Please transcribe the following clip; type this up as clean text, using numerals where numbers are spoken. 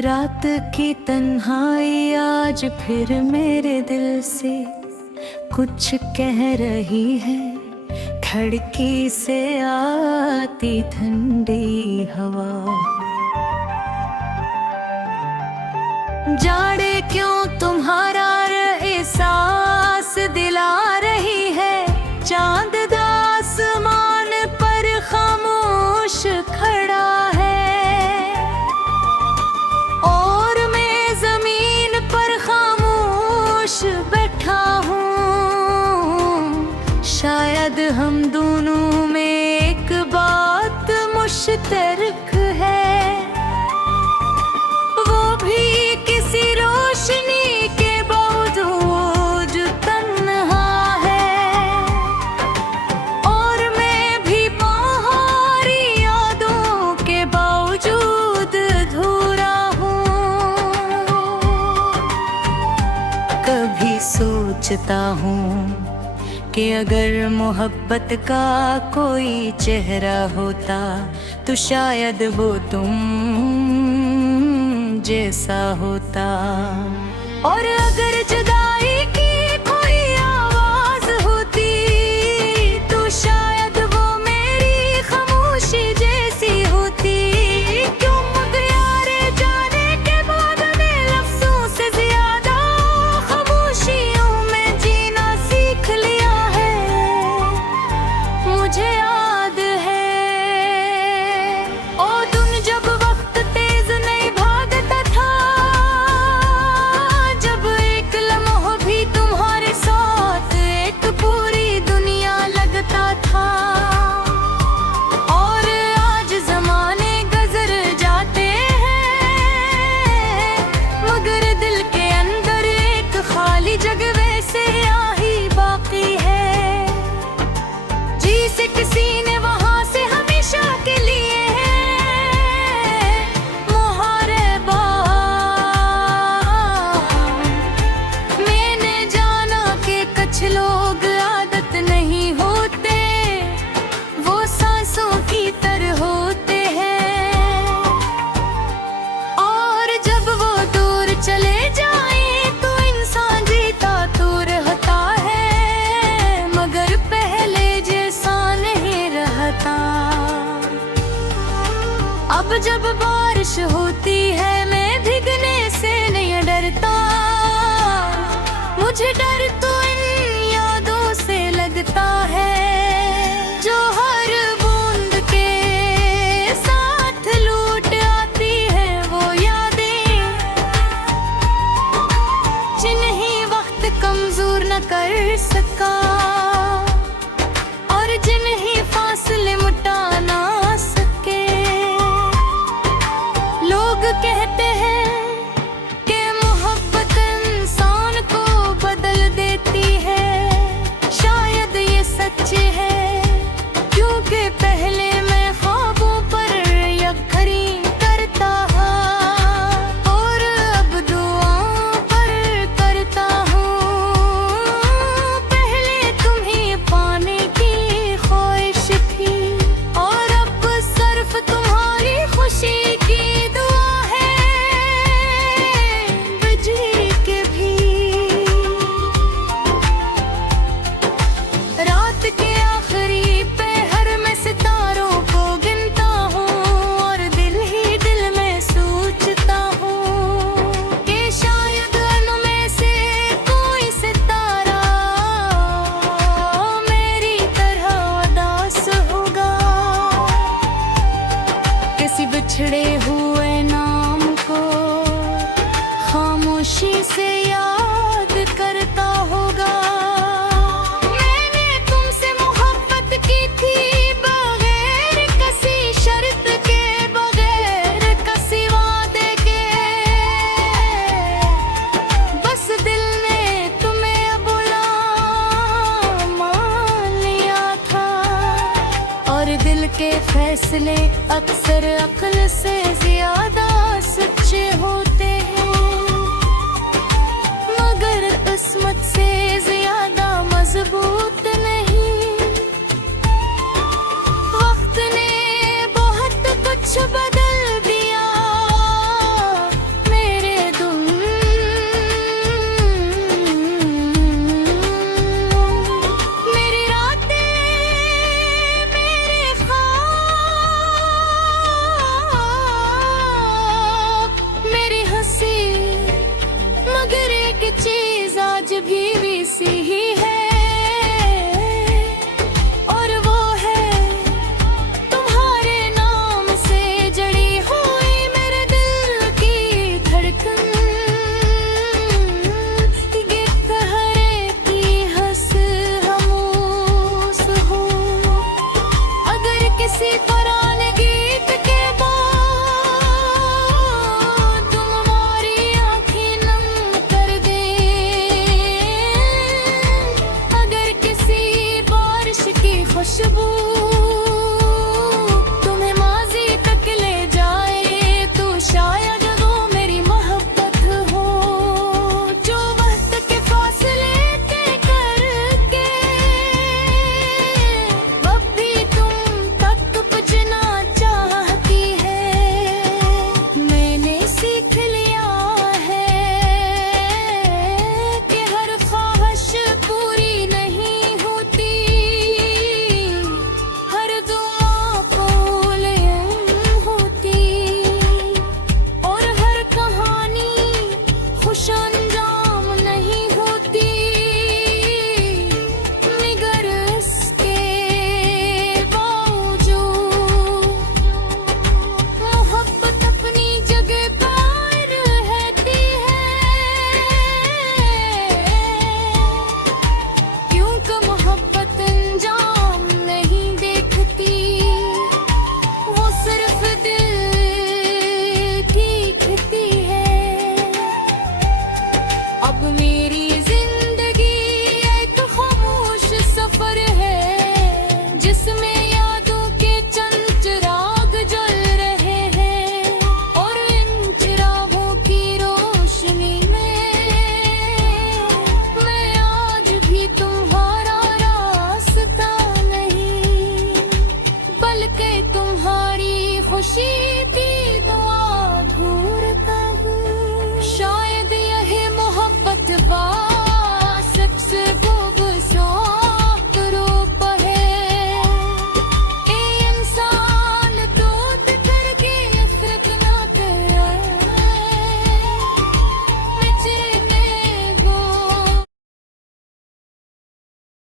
रात की तन्हाई आज फिर मेरे दिल से कुछ कह रही है। खिड़की से आती ठंडी हवा, जाड़े क्यों तुम्हारा एहसास दिला रही है। चांद आसमान पर खामोश खड़ा है और मैं जमीन पर खामोश बैठा हूँ। शायद हम दोनों में एक बात मुश्तरक है, वो भी किसी रोशनी के बावजूद तन्हा है और मैं भी पहाड़ी यादों के बावजूद अधूरा हूँ। कभी सोचता हूँ कि अगर मोहब्बत का कोई चेहरा होता तो शायद वो तुम जैसा होता, और अगर जुदाई की कोई आवाज होती तो शायद वो मेरी खामोशी जैसी होती। क्यों मुगयारे जाने के बाद में लफ्जों से ज्यादा खामोशियों में जीना सीख लिया है। मुझे याद है ओ दिन जब वक्त तेज नहीं भागता था, जब एक लम्हा भी तुम्हारे साथ एक पूरी दुनिया लगता था। और आज जमाने गुजर जाते हैं मगर दिल के अंदर एक खाली जगह वैसे ही बाकी है। जी से किसी ने वहां से हमेशा के लिए मुहारबा। मैंने जाना कि कुछ लोग आदत नहीं होते, वो सांसों की तरह होते हैं और जब वो दूर चले जाए तो इंसान जीता तो रहता है मगर पहले जैसा नहीं रहता। अब जब बारिश होती है मैं भीगने से नहीं डरता, मुझे डर तो इन यादों से लगता है जो हर बूंद के साथ लूट आती है। वो यादें जिन्हें वक्त कमजोर न कर सका और जिन्हें फासले मिटा ना सके। लोग कहते हैं कि मोहब्बत इंसान को बदल देती है, शायद ये सच है क्योंकि पहले मैं ख्वाबों पर यकीन करता और अब दुआओं पर करता हूँ। पहले तुम्हें पाने की ख्वाहिश थी और अब सिर्फ तुम्हारी खुशी की दुआ है। बजी के भी रात के आखिरी पहर में सितारों को गिनता हूँ और दिल ही दिल में सोचता हूँ कि शायद उनमें से कोई सितारा मेरी तरह उदास होगा। किसी बिछड़े हुए नाम को खामोशी से याद करता होगा। मैंने तुमसे मोहब्बत की थी बगैर किसी शर्त के, बगैर किसी वादे के। बस दिल ने तुम्हें बुला मान लिया था और दिल के फैसले अक्सर अक्ल से ज्यादा सच्चे होते हैं मगर किस्मत से ज्यादा मजबूत नहीं। वक्त ने बहुत कुछ बदल दिया भी सी ही है, और वो है तुम्हारे नाम से जड़ी हुई मेरे दिल की धड़कन। ये कहरे की हंस हमूस हो, अगर किसी पुराने गीत के बाद तुम हमारी आँखें नम कर दे, अगर किसी बारिश की खुशबू तुम्हें माजी तक ले जाए, तो शायद वो मेरी मोहब्बत हो, जो वक्त के फासले तय करके अब भी तुम तक पहुंचना चाहती है। मैंने सीख लिया है कि हर ख्वाहिश पूरी नहीं होती, हर दुआ कबूल होती, और हर कहानी खुश अंजाम नहीं होती, मगर इसके बावजूद मोहब्बत अपनी जगह पर रहती है, क्योंकि मोहब्बत अंजाम नहीं देखती, वो सिर्फ दिल देखती है। अब मेरी जिंदगी एक खामोश सफर है, जिसमें यादों के चंद चिराग जल रहे हैं, और इन चिरागों की रोशनी में मैं आज भी तुम्हारा रास्ता नहीं, बल्कि तुम्हारी खुशी की दुआ ढूंढता हूँ। शायद यह मोहब्बत वासिफ से